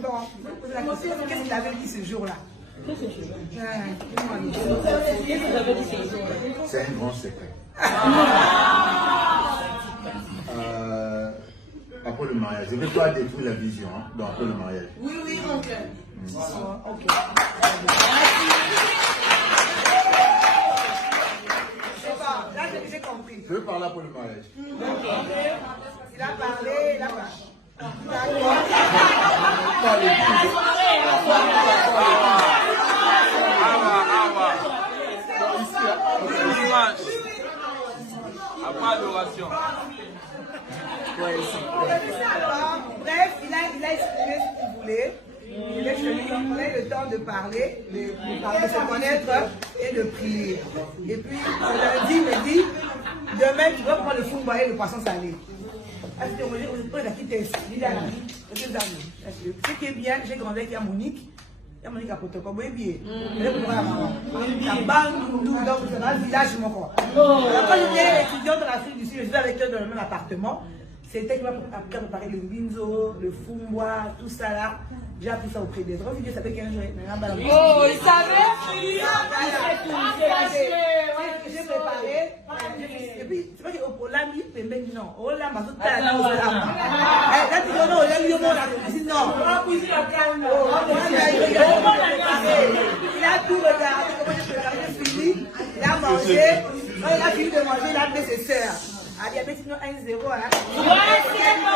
Bon, qu'est-ce qu'il avait dit ce jour-là? Qu'est-ce que je veux? Qu'est-ce qu'il avait dit ce jour-là? C'est un grand secret. Après le mariage, je ne vais pas détruire la vision après le mariage. Oui, oui, mon cœur. Ok. C'est bon, là j'ai compris. Je veux parler pour le mariage. Il a parlé, il a parlé. Après adoration. Bref, il a exprimé ce qu'il voulait. Il a eu le temps de parler, de se connaître et de prier. Et puis, lundi, il me dit, demain, tu vas prendre le fou et le poisson salé. Ce qui est bien, j'ai grandi avec Monique. Il y a Monique à Protocole, oui, bien. Elle est pour la maman. Il y a Bandou, donc c'est dans le village, mon corps. Alors, quand j'étais étudiante dans l'Afrique du Sud, je vivais avec eux dans le même appartement. C'était qui m'a préparé le binzo, le fumbois, tout ça là. J'ai appris ça auprès des autres. Dieu savait qu'un jour, Oh, il savait? J'ai préparé. Et puis, c'est pas que au Lami, non. Au Lami, tout ça. Là, tu dis non, là, il non. Il a tout regardé, comment j'ai préparé, j'ai fini. Il a mangé. Quand il a fini de manger, il a appelé ses soeurs. Il y avait sinon 1-0. Ouais, c'est bon.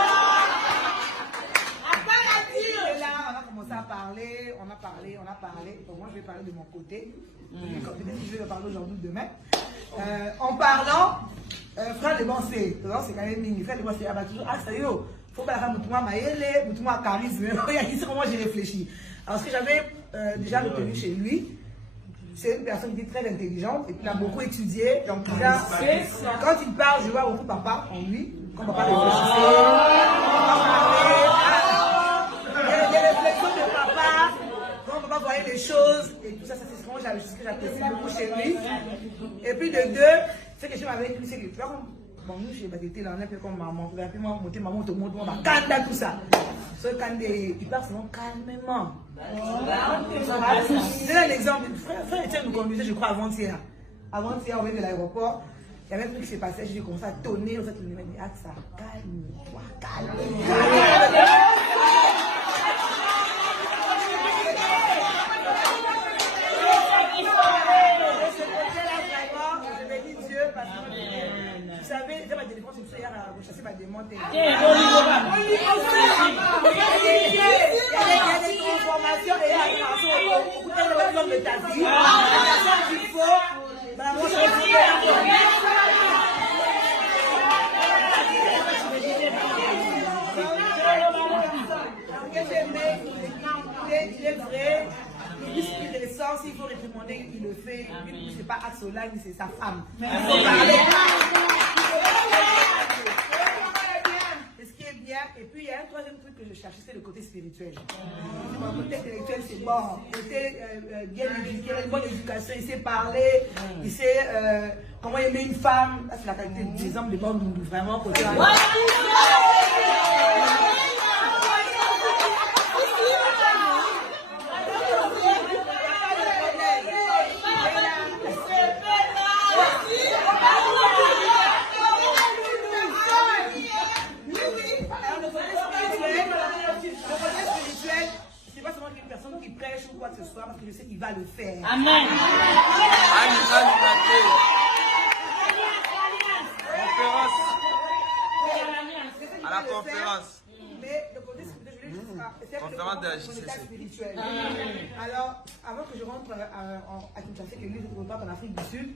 Et là, on a commencé à parler, on a parlé. Donc moi, je vais parler de mon côté. Peut-être que je vais parler aujourd'hui ou demain. En parlant, frère de Bansé, c'est quand même mini. Frère de Bansé, toujours, ça y est, faut pas faire Moutouma Maëlle, Moutouma charisme. Ici, comment j'ai réfléchi. Alors, ce que j'avais déjà retenu chez lui, c'est une personne qui est très intelligente et puis il a beaucoup étudié. Donc, déjà, quand il parle, je vois beaucoup papa en lui. Quand papa réfléchissait, des réflexions de papa, quand papa voyait les choses et tout ça, c'est ce que j'apprécie beaucoup chez lui. Et puis de deux, ce que je m'avais dit, c'est que tu vois, bon, nous chez Batete, là, on est un peu comme maman. Et puis moi, monter maman, tout le monde, on va calmer tout ça. Ce Kandé, il parle souvent calmement. C'est un exemple. Frère Etienne nous conduisait, je crois, avant-hier. Avant-hier, on venait de l'aéroport. Il y avait un truc qui s'est passé, j'ai commencé à tonner. En fait, il m'a dit, ah, ça, calme-toi, calme-toi. Vous savez, j'ai ma délivrance, je me suis hier à chasser ma démonte. Il y a des transformations et il y a des transformations de ta vie. La chose qu'il faut, il est vrai. Il ressent, s'il faut réprimander, il le fait. Lui, c'est pas Axola, c'est sa femme. Il faut parler. Ce qui est bien. Et puis, il y a un troisième truc que je cherchais, c'est le côté spirituel. Le côté intellectuel, c'est bon. Le côté bien éduqué, une bonne éducation, il sait parler, il sait comment aimer une femme. C'est la qualité des hommes de Bandundu, vraiment. Côté qui prêche ou quoi que ce soit, parce que je sais qu'il va le faire. Amen. À la conférence. Mais le côté spirituel, alors, avant que je rentre à Kinshasa, que lui, je repars en Afrique du Sud,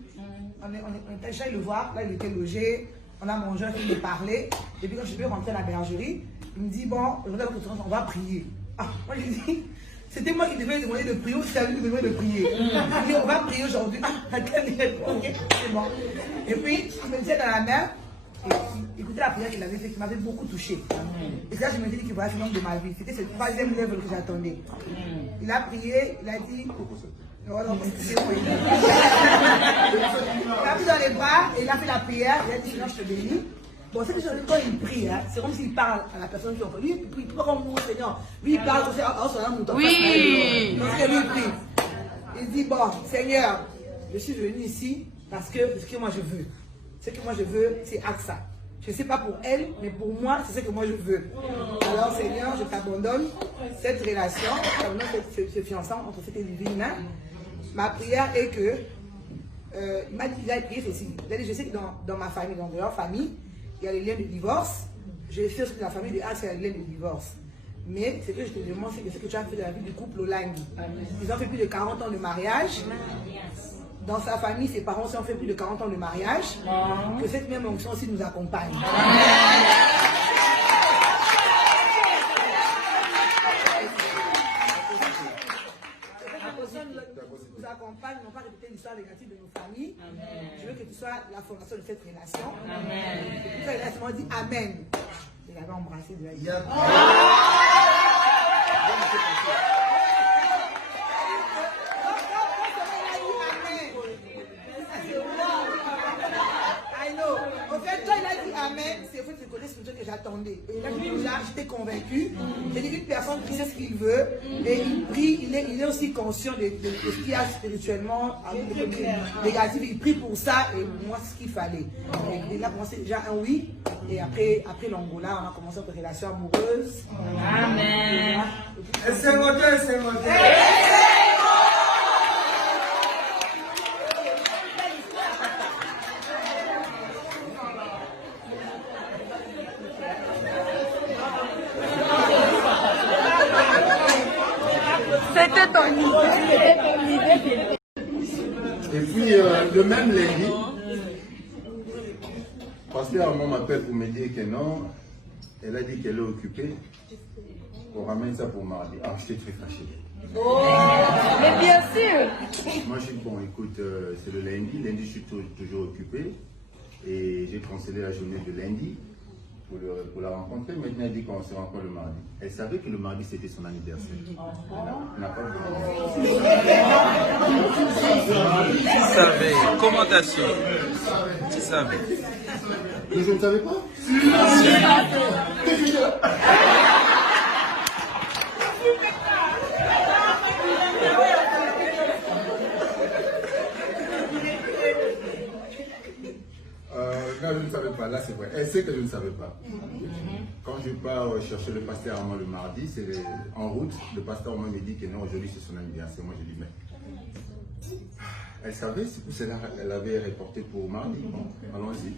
on était allé le voir, là il était logé, on a mangé, il me parlait, et puis quand je suis rentré à la bergerie, il me dit, bon, on va prier. Ah, moi je lui dis, c'était moi qui devais demander de prier ou c'est à lui de demander de prier. Il dit, on va prier aujourd'hui. Ah, ok, c'est bon. Et puis, il me disait dans la main, écoutez la prière qu'il avait fait, qui m'avait beaucoup touché. Et là, je me dis que voilà, c'est l'homme de ma vie. C'était ce troisième level que j'attendais. Il a prié, il a dit, il a pris dans les bras et il a fait la prière, il a dit, non, je te bénis. Bon, c'est que quand il prie, hein, c'est comme s'il parle à la personne qui en prie. Lui, il prie pas comme nous, Seigneur. Lui, il parle aussi à son mouton. Oui. Parce que lui, il prie. Il dit, bon, Seigneur, je suis venu ici parce que ce que moi je veux. Ce que moi je veux, c'est AXA. Je ne sais pas pour elle, mais pour moi, c'est ce que moi je veux. Alors, Seigneur, je t'abandonne cette relation, ce fiançant entre cette divine. Ma prière est que, il m'a dit, il a prié ceci. Il a dit, je sais que dans ma famille, dans leur famille, il y a les liens de divorce. Je sais aussi que dans la famille de Axe, il y a les liens de divorce. Mais ce que je te demande, c'est que ce que tu as fait de la vie du couple Olangi. Ils ont fait plus de 40 ans de mariage. Dans sa famille, ses parents aussi ont fait plus de 40 ans de mariage. Que cette même onction aussi nous accompagne. Nous accompagne, non pas répéter l'histoire négative de nos familles. Je veux que tu sois la fondation de cette relation. Et puis ça, il a dit Amen. Il avait embrassé de la vie. En fait, quand il a dit Amen, c'est le côté spirituel que j'attendais. Et là, j'étais convaincue. C'est une personne qui sait ce qu'il veut. Et il prie, il est aussi conscient de ce qu'il y a spirituellement négatif. Il prie pour ça. Et moi, c'est ce qu'il fallait. Et là, pour moi, c'est déjà un oui. Et après l'Angola, on a commencé notre relation amoureuse. Amen. C'est modèle, c'est modèle. C'était ton idée. Et puis, le même lundi, pasteur maman m'appelle pour me dire que non, elle a dit qu'elle est occupée. On ramène ça pour mardi. Ah, j'étais très fâché. Mais bien sûr. Moi, je dis, bon, écoute, c'est le lundi. Lundi, je suis toujours occupé. Et j'ai cancellé la journée de lundi pour la rencontrer. Maintenant, elle dit qu'on se rencontre le mardi. Elle savait que le mardi, c'était son anniversaire. Elle n'a pas voulu. Tu savais. Comment t'as su? Tu savais. Mais je ne savais pas. Non, je ne savais pas. Là, c'est vrai. Elle sait que je ne savais pas. Quand je pars chercher le pasteur Armand le mardi, c'est en route. Le pasteur Armand me dit que non, aujourd'hui, c'est son anniversaire. Moi, je dis, mais... Elle savait, c'est pour cela qu'elle avait reporté pour mardi. Bon, allons-y.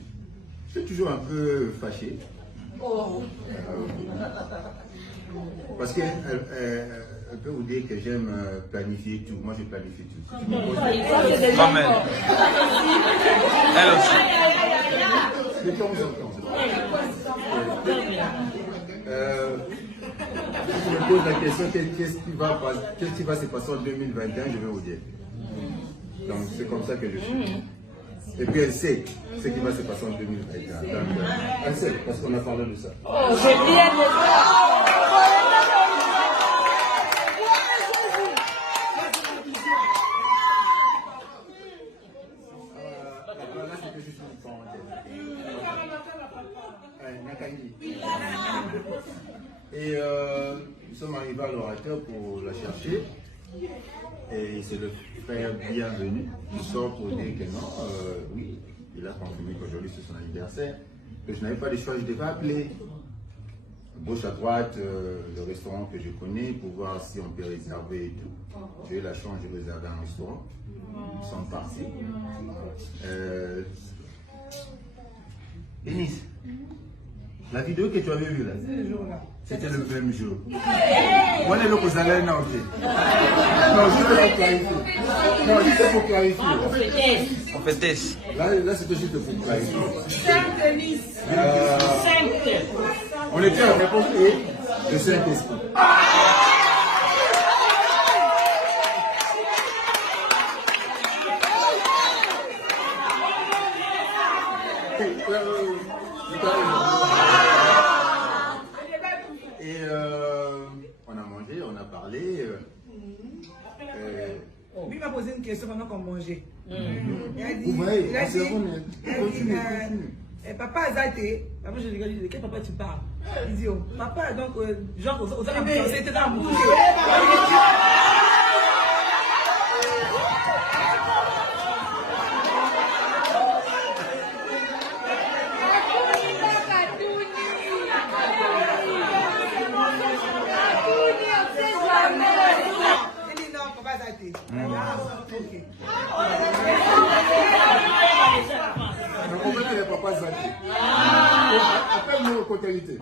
Je suis toujours un peu fâché. Parce qu'elle peut vous dire que j'aime planifier tout. Moi, je planifie tout. Quand même. Elle aussi. De temps en temps. Si tu me poses la question, qu'est-ce qui va se passer en 2021, je vais vous dire. Donc, c'est comme ça que je suis. Et puis, elle sait ce qui va se passer en 2021. Donc, elle sait, parce qu'on a parlé de ça. Oh, j'ai bien Là, c'était juste une parenthèse. Et nous sommes arrivés à l'orateur pour la chercher. Et c'est le frère bienvenu qui sort pour dire que non, oui, il a confirmé qu'aujourd'hui c'est son anniversaire. Que je n'avais pas de choix, je devais appeler gauche à droite le restaurant que je connais pour voir si on peut réserver et tout. J'ai eu la chance de réserver un restaurant. Ils sont partis. Denise, la vidéo que tu avais vue là, c'était le même jour. Moi, les locaux allaient non, ok. Non, je vais clarifier. Non, juste pour clarifier. On fait test. Là c'était juste pour clarifier. Sainte-Denise. On était en réponse et le Saint-Esprit. Et on a mangé, on a parlé. Lui m'a posé une question pendant qu'on mangeait. Il a dit, Vous voyez, il a dit, continue. Et papa a été, moi je regarde, de quel papa tu parles? Il dit, oh, papa, donc, genre, aux hommes, c'était dans la boutique. On met les papas Zaki. Appelle-nous aux côtalités.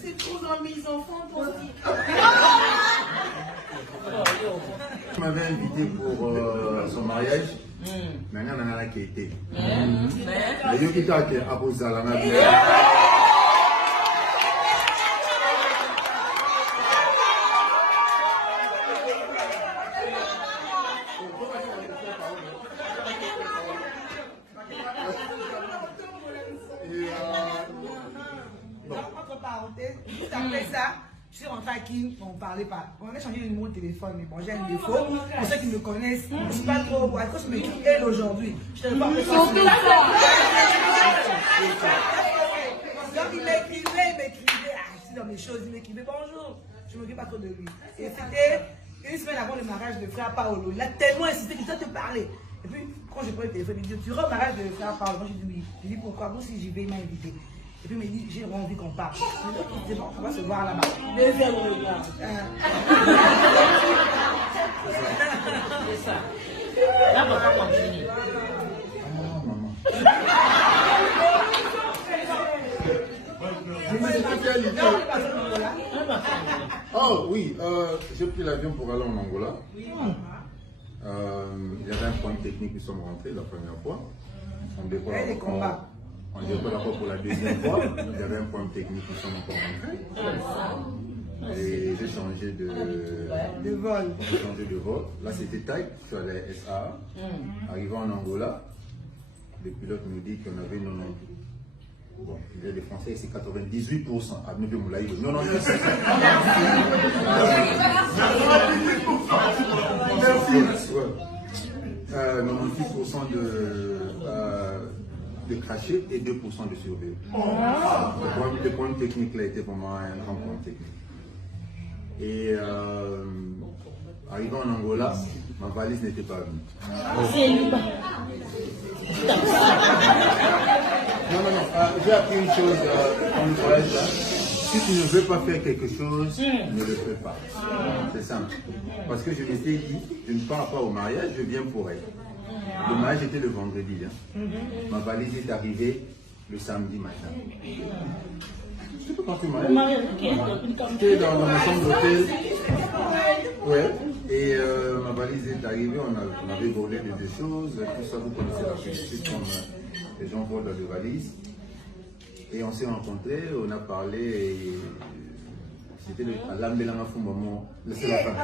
C'est trop dans mes enfants pour dire. Tu m'avais invité pour son mariage. Maintenant, on a qui était. Mais yo qui t'a apposé à la main. Entre parenthèses, juste après ça, je suis rentrée à Kim, on ne parlait pas. On a changé de numéro de téléphone, mais bon, j'ai un défaut. Pour ceux qui me connaissent, je ne suis pas trop. À cause de mes trucs, elle aujourd'hui, je ne sais pas faire ça. Donc il m'écrivait, je suis dans mes choses, il m'écrivait bonjour. Je ne m'occupe pas trop de lui. Et c'était une semaine avant le mariage de frère Paolo. Il a tellement insisté qu'il doit te parler. Et puis, quand je prends le téléphone, il me dit, tu rentres au mariage de frère Paolo? Moi, j'ai dit oui. Je lui dis pourquoi? Bon, si j'y vais, il m'a invité. Et puis il me dit, j'ai vraiment envie qu'on parle. Je dis, c'est bon, on va se voir là-bas. Deuxième regard. C'est ça. Là, on va continuer. Oh oui, j'ai pris l'avion pour aller en Angola. Il y avait un point technique, nous sommes rentrés la première fois. On décolle encore pour la deuxième fois. Il y avait un point technique, nous sommes encore rentrés. Et j'ai changé de vol. J'ai changé de vol. Là c'était Type, sur les SA. Arrivé en Angola, le pilote nous dit qu'on avait 90. Bon, il y a des Français, c'est 98%. Avenue de Moulaï, 98%. De cracher et 2% de survie. Le point technique là était vraiment un grand point technique. Et arrivé en Angola, ma valise n'était pas venue. Non, j'ai appris une chose en voyage là. Si tu ne veux pas faire quelque chose, ne le fais pas. C'est simple. Parce que je m'étais dit, je ne pars pas au mariage, je viens pour elle. Le mariage était le vendredi. Ma valise est arrivée le samedi matin. Je peux partir au mariage. J'étais dans ma chambre d'hôtel. Ouais. Et ma valise est arrivée, on avait volé des choses, tout ça, vous connaissez la politique, comme les gens volent dans des valises. Et on s'est rencontrés, on a parlé, et c'était à l'Ambelanga Fou Maman, c'est la fin.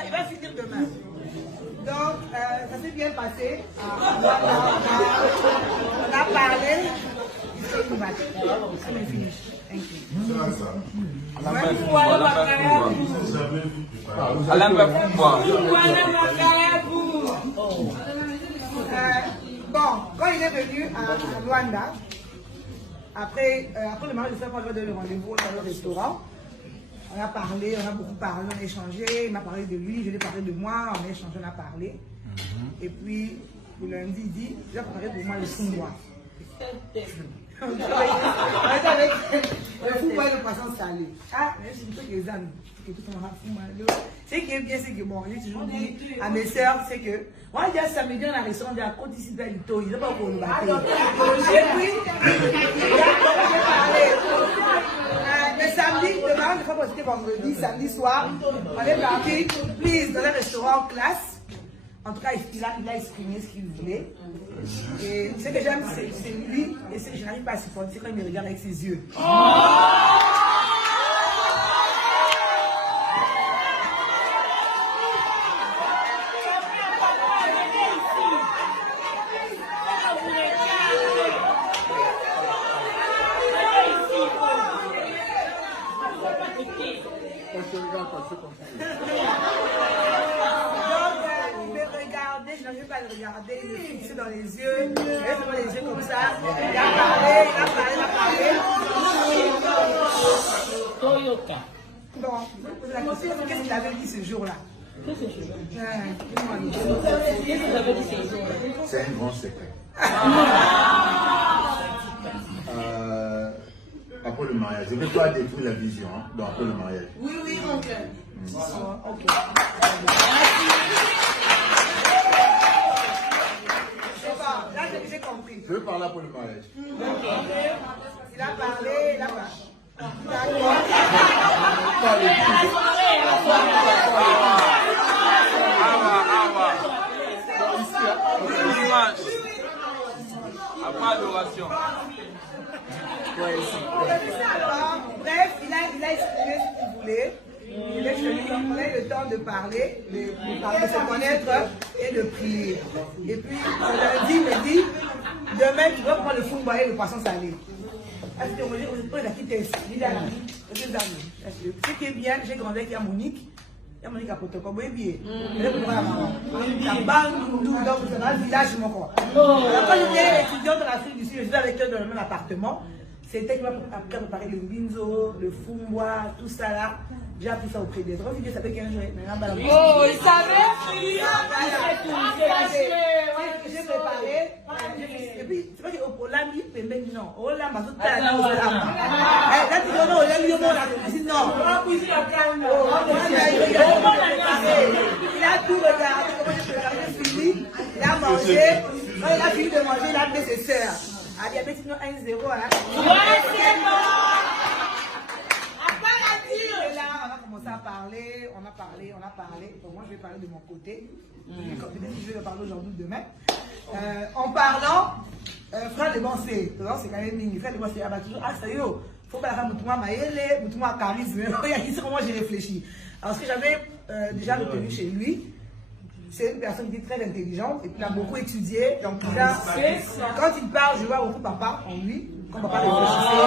Il va finir demain. Donc, ça s'est bien passé. On a parlé. Alain va pouvoir. Bon, quand il est venu à Luanda, après le mariage de frère Paul, le rendez-vous dans le restaurant. On a parlé, on a beaucoup parlé, on a échangé, il m'a parlé de lui, je lui ai parlé de moi, on a échangé, on a parlé. Et puis, le lundi, il dit, il a préparé pour moi le fou-moi. On était avec le fou-moi et le poisson salé. Ah, mais c'est plutôt que les amis, c'est que tout le monde a fou-moi. Ce qui est bien, c'est que bon, j'ai toujours dit à mes soeurs, c'est que, moi, il y a samedi, on a restaurant de la côte ici de l'Ito, il n'est pas pour le bateau. Et puis, j'ai parlé. Mais samedi, demain, une fois que c'était vendredi, samedi soir, on est parti, please, dans un restaurant classe. En tout cas, il a exprimé ce qu'il voulait. Et ce que j'aime, c'est lui, et ce que je n'arrive pas à supporter, c'est quand il me regarde avec ses yeux. pas le regarder, il me fixait dans les yeux, il avait les yeux comme ça. Il a parlé. Toyoka. Bon, la question, qu'est-ce qu'il avait dit ce jour-là? Qu'est-ce que c'est? Qu'est-ce qu'il avait dit ce jour? C'est un grand secret. Après le mariage, je ne vais pas détruire la vision, hein, donc après le mariage. Oui, mon cœur. Ok. Là, j'ai compris. Je veux parler après le mariage. Il a parlé, D'accord. Dimanche. Après adoration. Bref, il a exprimé ce qu'il voulait. Il a eu le temps de parler, de se connaître et de prier. Et puis, lundi, il me dit, demain, tu vas prendre le fond et le poisson salé. Ce qui est bien, j'ai grandi avec Monique. Il y a Monique à Protocole, oui, bien. Il y a donc c'est dans le village, mon corps. Alors, quand j'étais étudiante dans l'Afrique du Sud, je suis avec eux dans le même appartement. C'était que après préparer le binzo, le fumbois, tout ça là. J'ai appris ça auprès des autres. Dieu savait qu'un jour, oh, il savait. J'ai préparé. Et puis, c'est pas que au Lami, non. Au Lama, tout à l'heure, au Lama. Là, tu dis non, il a dit non. Il a tout regardé, comment j'ai préparé, fini. Il a mangé. Quand il a fini de manger, il a appelé ses soeurs. Ah, il y avait sinon 1-0. Hein. Ouais, c'est bon. Et là, on a commencé à parler, on a parlé. Bon, moi, je vais parler de mon côté. Peut-être que je vais parler aujourd'hui ou demain. En parlant, frère de Bansé, c'est quand même mini. Frère de Bansé, ah bah toujours, ah ça y est, faut pas la femme, Moutouma Maëlle, Moutouma charisme. Ici, comment j'ai réfléchi. Alors, ce que j'avais déjà retenu chez lui, c'est une personne qui est très intelligente et puis il a beaucoup étudié. Donc, déjà, quand il parle, je vois beaucoup papa en lui. Quand papa réfléchissait,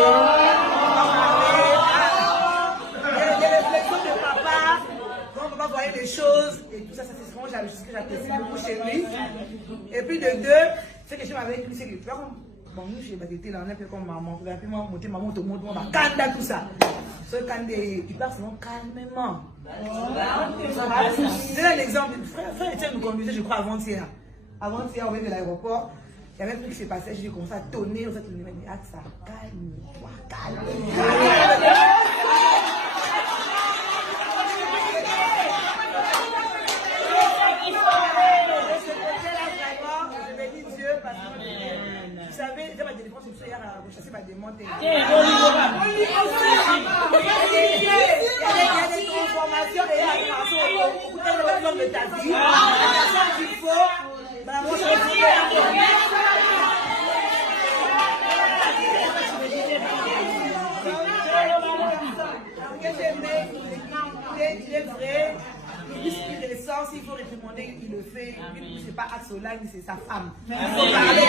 les réflexions de papa, quand papa voyait les choses, et tout ça, c'est ce que j'apprécie beaucoup chez lui. Et puis de deux, ce que je m'avais dit, c'est que tu vois, bon, nous, chez Batété, là, on est un peu comme maman, puis moi, monter maman, tout le monde, on va candidat, tout ça. Ce candidat, il parle souvent calmement. C'est un exemple, frère Etienne nous conduisait, je crois, avant-hier. Avant-hier, on venait de l'aéroport. Il y avait un truc qui s'est passé, j'ai commencé à tonner, en fait, il m'a dit, ah, ça, calme-toi, calme-toi. Vous savez, j'ai ma téléphone, je me suis hier à chasser ma démonte. Il y a des transformations et l'homme de ta vie. La chose qu'il faut, il est vrai. Il descend, s'il faut réprimander, il le fait. C'est pas Axola, c'est sa femme. Il faut parler.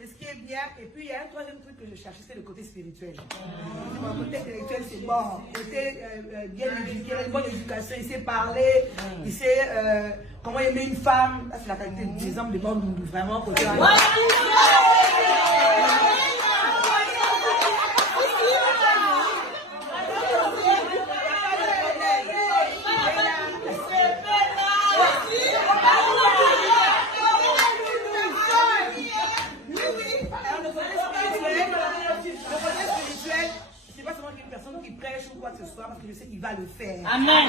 Et ce qui est bien, et puis il y a un troisième truc que je cherchais, c'est le côté spirituel. Le côté intellectuel, c'est bon. Le côté bien éduqué, une bonne éducation, il sait parler, il sait comment aimer une femme. C'est la qualité des hommes de bonne, vraiment. Côté parce que je sais qu'il va le faire. Amen.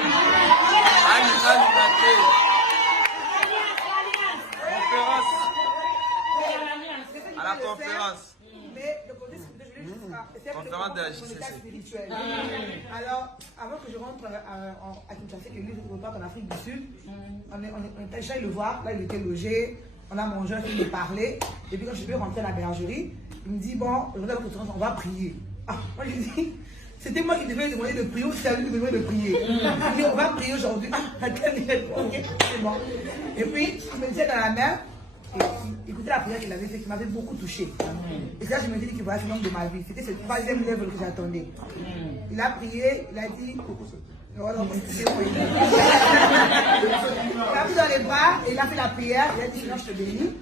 À la conférence. Mais le côté spirituel. Alors, avant que je rentre à Kinshasa, que lui, je reparte en Afrique du Sud, on était chez le voir, là il était logé, on a mangé, il me parlait, et puis quand je suis rentré à la bergerie, il me dit, bon, on va prier. Ah, moi je dis, c'était moi qui devais demander de prier ou c'est à lui qui devait de prier. Il dit, on va prier aujourd'hui. Ah, ok, c'est bon. Et puis, il me disait dans la main, écoutez la prière qu'il avait fait, qui m'avait beaucoup touché. Et là, je me suis dit qu'il voilà, c'est l'homme de ma vie. C'était ce troisième level que j'attendais. Il a prié, il a dit, voilà, c'est Il a pris dans les bras, et il a fait la prière, il a dit Seigneur, je te bénis.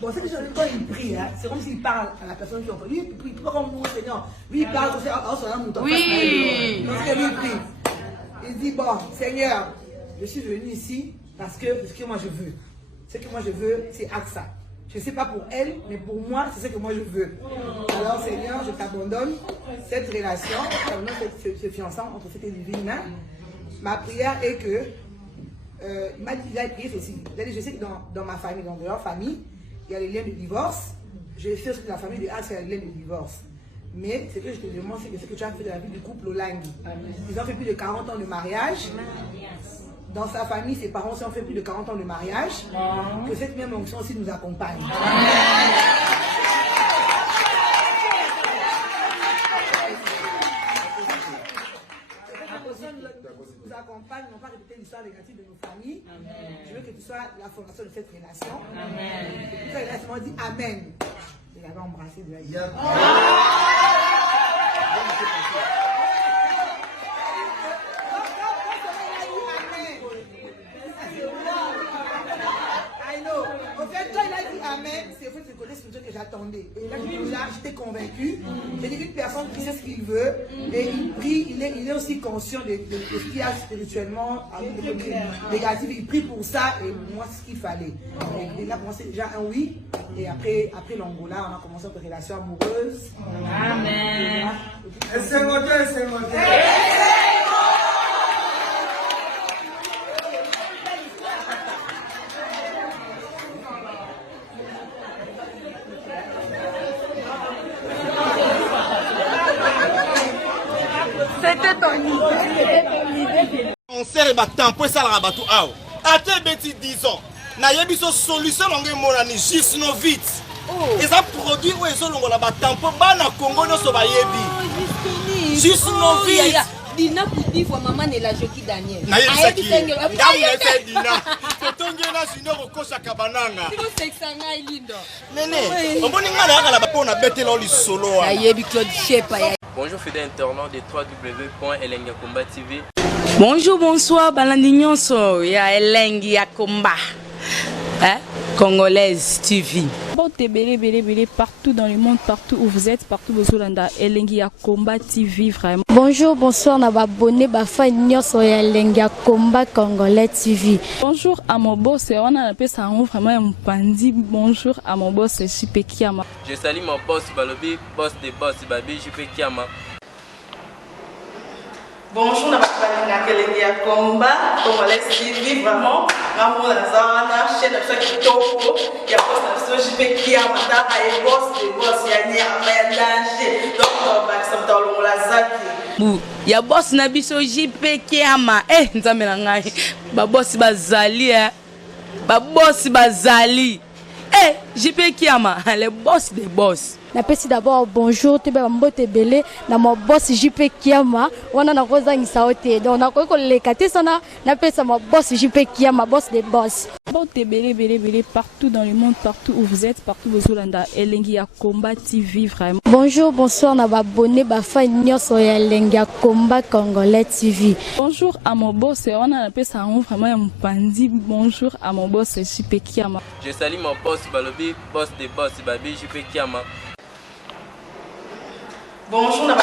Bon, c'est que quand il prie, hein, c'est comme s'il parle à la personne qui en fait. Lui, il prie pas comme vous, Seigneur. Lui, il parle comme ça, en son âme, Oui. parce que lui, il prie. Il dit, bon, Seigneur, je suis venu ici parce que ce que moi je veux. Ce que moi je veux, c'est AXA. Je ne sais pas pour elle, mais pour moi, c'est ce que moi je veux. Alors, Seigneur, je t'abandonne cette relation, ce fiançant entre cette divine. Ma prière est que, il m'a dit, il a prié ceci. Il a dit, je sais que dans ma famille, dans leur famille, il y a les liens de divorce. Je sais que la famille de AXA, il y a les liens de divorce. Mais ce que je te demande, c'est que ce que tu as fait de la vie du couple Olangi. Ils ont fait plus de 40 ans de mariage. Dans sa famille, ses parents aussi ont fait plus de 40 ans de mariage. Que cette même onction aussi nous accompagne. Nous accompagne, non pas répéter l'histoire négative de nos familles. Je veux que tu sois la fondation de cette relation. C'est pour ça qu'il a dit Amen. Il avait embrassé de la vie. En fait, quand il a dit Amen, c'est ce côté spirituel que j'attendais. Et là, j'étais convaincue. J'ai dit qu'une personne qui sait ce qu'il veut, et il prie, il est aussi conscient de ce qu'il y a spirituellement négatif. Il prie pour ça, et moi, c'est ce qu'il fallait. Et là, pour moi, c'est déjà un oui. Et après l'Angola, on a commencé notre relation amoureuse. Amen. Ese moto. C'était ton idée. On sert ba tempo ça la bateau aw. Ate beti 10 ans. Na yebi so solution ngé monani juste no vite. Et ça produit ou eso longola ba tempo ba na Congo no so ba yebi. Juste no vite. Dina kuti fois maman ne la joki Daniel. Na yebi ça qui. Ndamu na fait dina. Totonge na junior ko shaka bananga. Siko sexanga ilindo. Nene, on boni ngala ngala ba pona bete lo li solo. Ya yebi Claude Shepa ya. Bonjour fidèles internautes de www.elengiakomba TV. Bonjour, bonsoir, balandignon so ya Elengi Akomba. Hein? Congolaise TV. Bon, belé partout dans le monde, partout où vous êtes, partout où vous êtes, Elengi Akomba TV vraiment. Bonjour, bonsoir, na abonné ba fan nyonso ya Elengi Akomba Congolais TV. Bonjour à mon boss, on a appelé ça vraiment un pandi. Bonjour à mon boss, JP Kiama. Je salue mon boss Balobi, boss des boss Babi, JP Kiama. Bonjour, na Elengi Akomba Congolais TV vraiment. Maman la zana, chaîne de kitoko, ya boss na JP Kiama, ta ay boss des boss ya ni ya danger. Donc ba samta lo la zaki. Ya boss na biso JP Kiama. Nzambe na ngai. Ba boss bazali Ba boss bazali. JP Kiama, le boss des boss. Napesi d'abord bonjour, te ba mbote belé na mo boss JP Kiama, wana na kozangisa ote. Donc na ko lekate sana, napesa mo boss JP Kiama, boss des boss. Bon, belé partout dans le monde, partout où vous êtes, partout où vous êtes, Elengi Akomba TV vraiment. Bonjour, bonsoir, na abonné ba fan nyonso ya Elengi Akomba Congolais TV. Bonjour à mon boss, on a appelé ça vraiment un pandi. Bonjour à mon boss JP Kiama. Je salue mon boss Balobi, boss des boss Babi, JP Kiama. Bonjour, na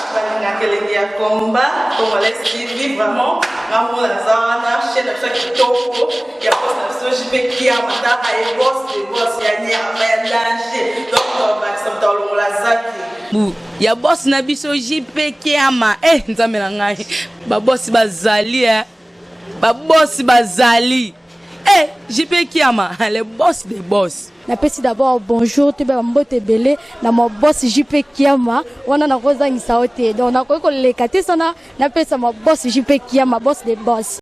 Elengi Akomba Congolais TV vraiment. Maman la zana, chaîne de kitoko, ya boss na JP Kiama, ta ay boss des boss ya ni ya danger. Donc ba samta lo la zaki. Ya boss na biso JP Kiama. Nzambe na ngai. Ba boss bazali Ba boss bazali. JP Kiama, le boss des boss. Napesi d'abord bonjour, te ba mbote belé na mo boss JP Kiama, wana na kozangisa ote. Donc na ko lekate sana, napesa mo boss JP Kiama, boss des boss.